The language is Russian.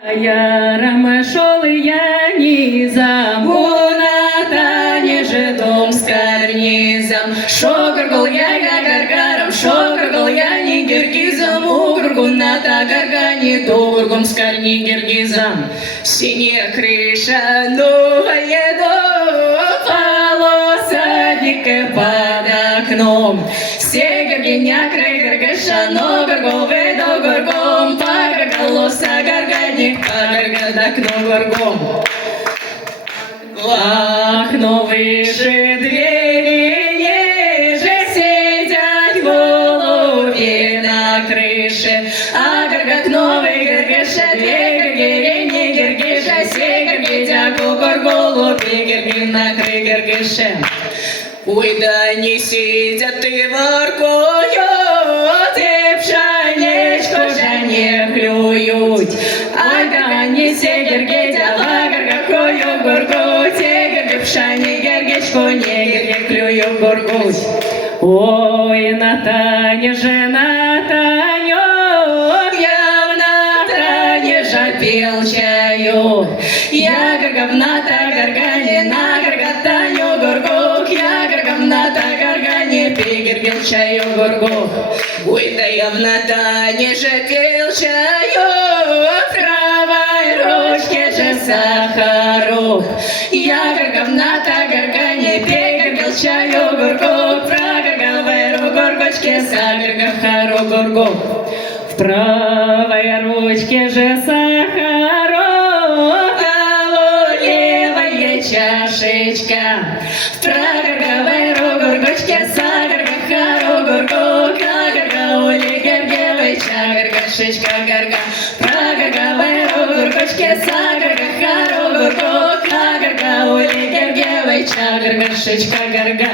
Я рамашол я низам, Буната неже дом с карнизом. Шогаргол я гаргаром, шогаргол я не гиргизом, Угургуната гаргани дургом с карни гиргизом. Синяя крыша, новое дом, полосадника под окном. Все гиргиня край гаргаша, но горгол ведо горгом, погаргалоса гаргани, погаргадак но горгом. В окно выше двери ниже сидят голуби на крыше, а горгак новый горгаша, две гиргири не гиргиша, все гиргидяку горголуби гирги на кры горгаше. Ой, да не сидят и воркуют, и пшеничку же не клюют, а да не се гиргидя, а горгакую горгуть, и гирги пшени гиргичку не гирги клюют горгуть. Ой, Натаня же Натаню, я в Натане же пил чаю, я горговната горгане, на горготаню горгук, я горговната горгане, пигергил чаю горгук. Ой, да я в Натане же пил чаю, в правой ручке же сахару, я горговната горгане, пигергил чаю горгук, прогоргал в эру горгочке, сагоргав хару горгук. В правой ручке же сахару, а у левой чашечка. В прогоргавой горгочке, сагоргав хару горгук, а у левой чашечка горга. В прогоргавой горгочке, сагоргав хару горгук, а у левой чашечка горга.